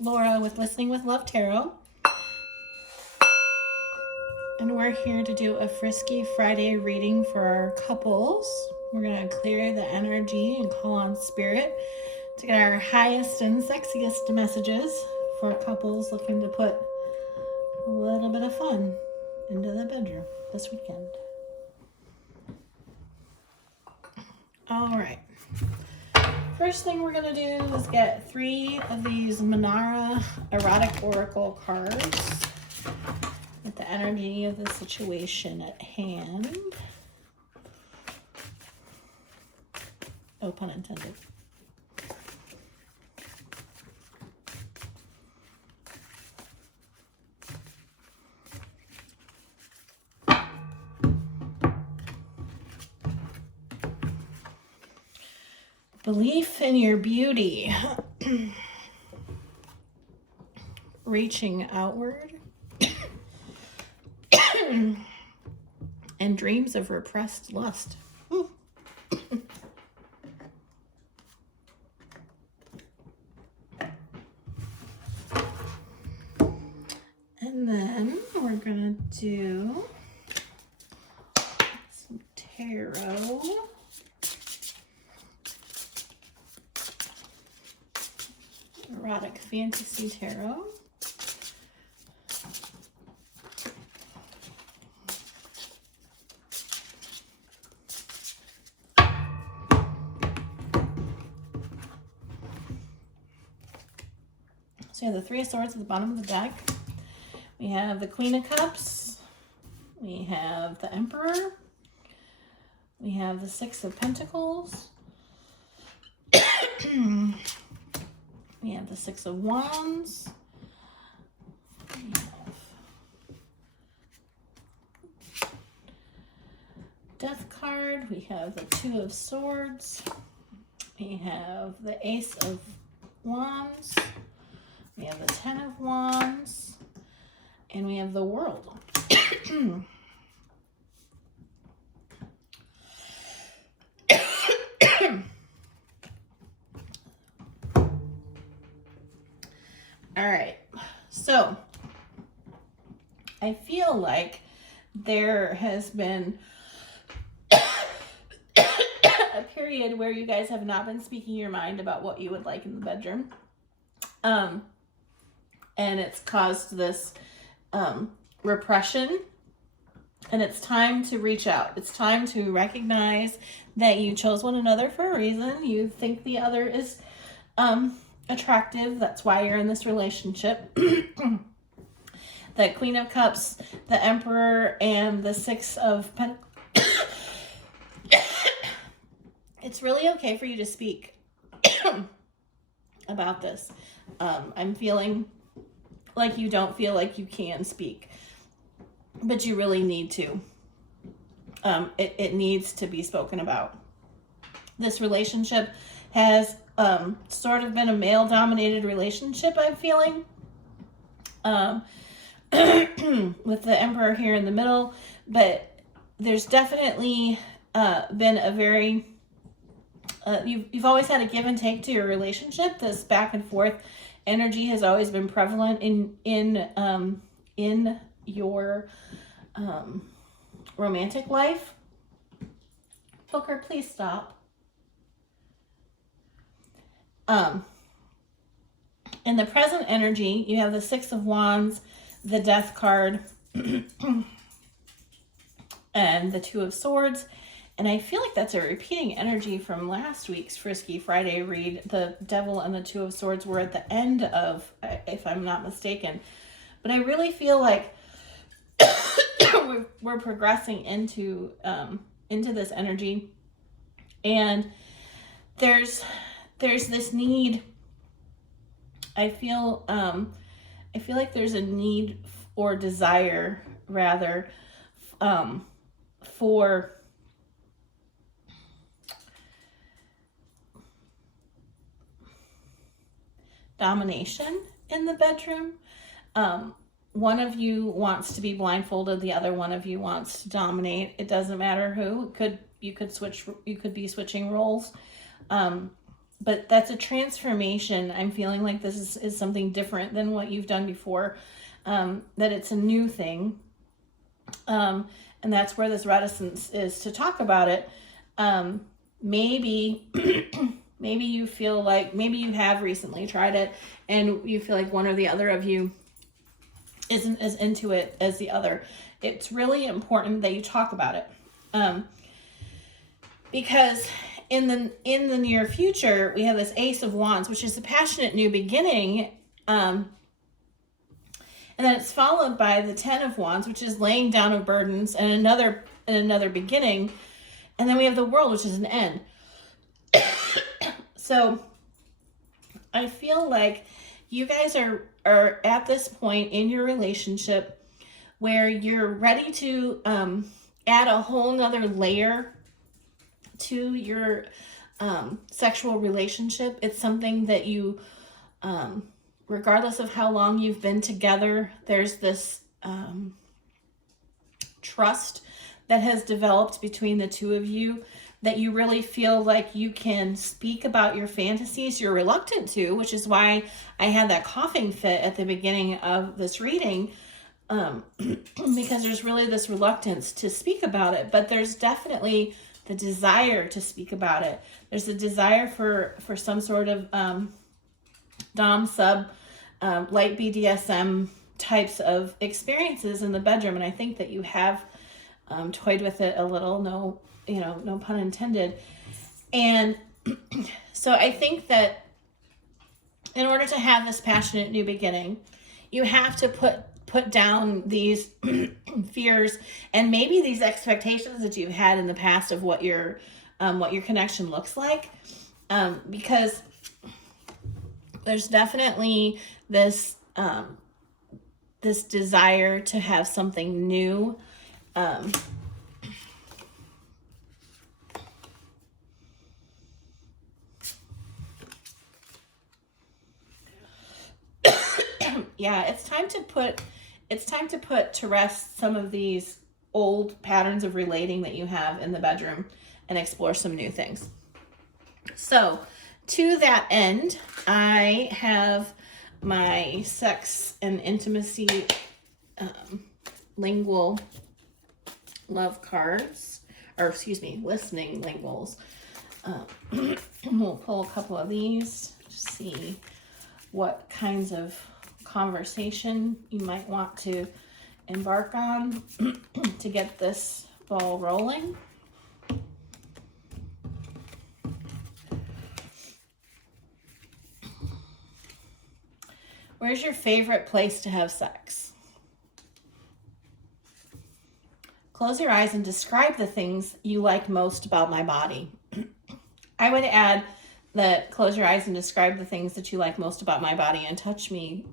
Laura with Listening with Love Tarot. And we're here to do a Frisky Friday reading for our couples. We're going to clear the energy and call on spirit to get our highest and sexiest messages for couples looking to put a little bit of fun into the bedroom this weekend. All right. First thing we're going to do is get 3 of these Manara Erotic Oracle cards with the energy of the situation at hand. Oh, pun intended. Belief in your beauty. Reaching outward. And dreams of repressed lust. And then we're going to do some tarot. Erotic Fantasy Tarot. So we have the 3 of Swords at the bottom of the deck. We have the Queen of Cups. We have the Emperor. We have the 6 of Pentacles. We have the 6 of Wands. We have Death card. We have the 2 of Swords. We have the Ace of Wands. We have the 10 of Wands. And we have the World. All right, so I feel like there has been a period where you guys have not been speaking your mind about what you would like in the bedroom. And it's caused this repression, and it's time to reach out. It's time to recognize that you chose one another for a reason. You think the other is attractive. That's why you're in this relationship. The Queen of Cups, the Emperor, and the 6 of Pentacles. It's really okay for you to speak about this. I'm feeling like you don't feel like you can speak, but you really need to. It needs to be spoken about. This relationship has sort of been a male-dominated relationship, I'm feeling. With the Emperor here in the middle, but there's definitely been a very... you've always had a give and take to your relationship. This back and forth energy has always been prevalent in your romantic life. Poker, please stop. In the present energy, you have the 6 of Wands, the Death card, and the 2 of Swords. And I feel like that's a repeating energy from last week's Frisky Friday read. The Devil and the 2 of Swords were at the end of, if I'm not mistaken. But I really feel like we're progressing into this energy. And there's this need. I feel like there's a need or desire, rather, for domination in the bedroom. One of you wants to be blindfolded, the other one of you wants to dominate. It doesn't matter who. You could be switching roles. but that's a transformation. I'm feeling like this is something different than what you've done before, that it's a new thing. And that's where this reticence is to talk about it. Maybe, maybe you feel like, maybe you have recently tried it and you feel like one or the other of you isn't as into it as the other. It's really important that you talk about it. Because in the near future, we have this Ace of Wands, which is a passionate new beginning. And then it's followed by the 10 of Wands, which is laying down of burdens and another beginning. And then we have the World, which is an end. So I feel like you guys are at this point in your relationship where you're ready to add a whole nother layer to your sexual relationship. It's something that you, regardless of how long you've been together, there's this trust that has developed between the two of you, that you really feel like you can speak about your fantasies. You're reluctant to, which is why I had that coughing fit at the beginning of this reading, because there's really this reluctance to speak about it, but there's definitely the desire to speak about it. There's a desire for some sort of dom sub, light BDSM types of experiences in the bedroom, and I think that you have toyed with it a little. No pun intended. And so I think that in order to have this passionate new beginning, you have to put down these fears and maybe these expectations that you've had in the past of what your connection looks like, because there's definitely this this desire to have something new. Yeah, it's time to put to rest some of these old patterns of relating that you have in the bedroom and explore some new things. So, to that end, I have my sex and intimacy lingual love cards, or excuse me, listening linguals. We'll pull a couple of these to see what kinds of conversation you might want to embark on to get this ball rolling. Where's your favorite place to have sex? Close your eyes and describe the things you like most about my body. I would add that close your eyes and describe the things that you like most about my body and touch me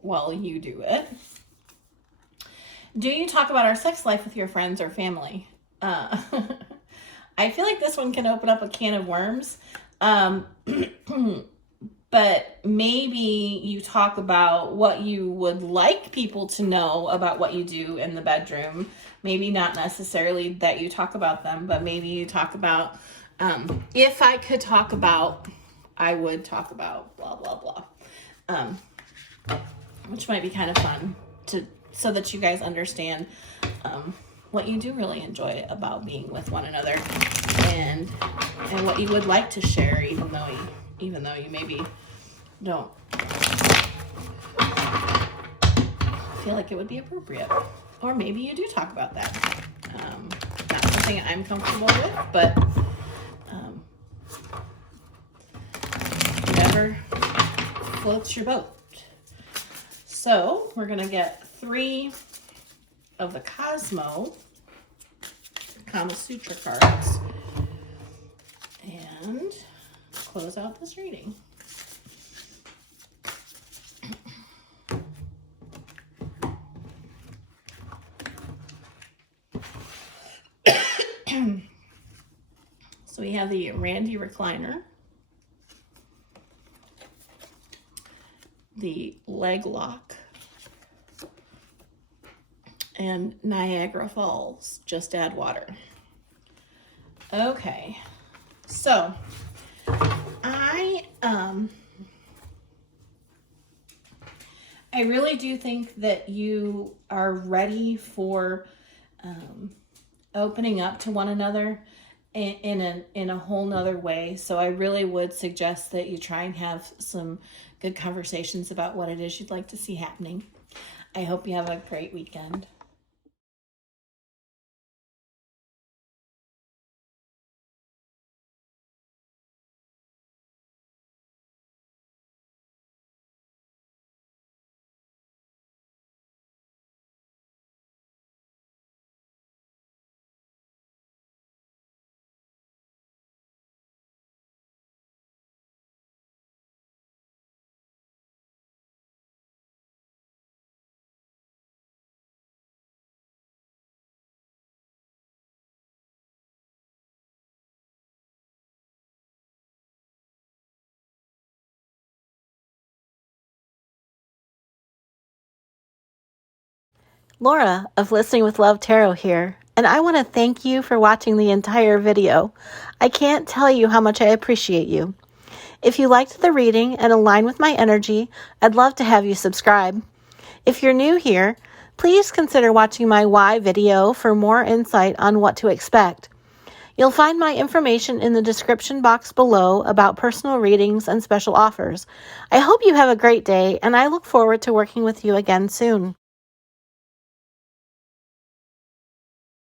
while you do it. Do you talk about our sex life with your friends or family? I feel like this one can open up a can of worms. But maybe you talk about what you would like people to know about what you do in the bedroom. Maybe not necessarily that you talk about them, but maybe you talk about, if I could talk about, I would talk about blah, blah, blah. Which might be kind of fun so that you guys understand what you do really enjoy about being with one another, and what you would like to share, even though you maybe don't feel like it would be appropriate. Or maybe you do talk about that. Not something I'm comfortable with, but whatever floats your boat. So we're going to get 3 of the Kama Sutra cards and close out this reading. So we have the Randy recliner, the leg lock, and Niagara Falls, just add water. Okay, so I I really do think that you are ready for opening up to one another in a whole nother way. So I really would suggest that you try and have some good conversations about what it is you'd like to see happening. I hope you have a great weekend. Laura of Listening with Love Tarot here, and I want to thank you for watching the entire video. I can't tell you how much I appreciate you. If you liked the reading and align with my energy, I'd love to have you subscribe. If you're new here, please consider watching my why video for more insight on what to expect. You'll find my information in the description box below about personal readings and special offers. I hope you have a great day, and I look forward to working with you again soon.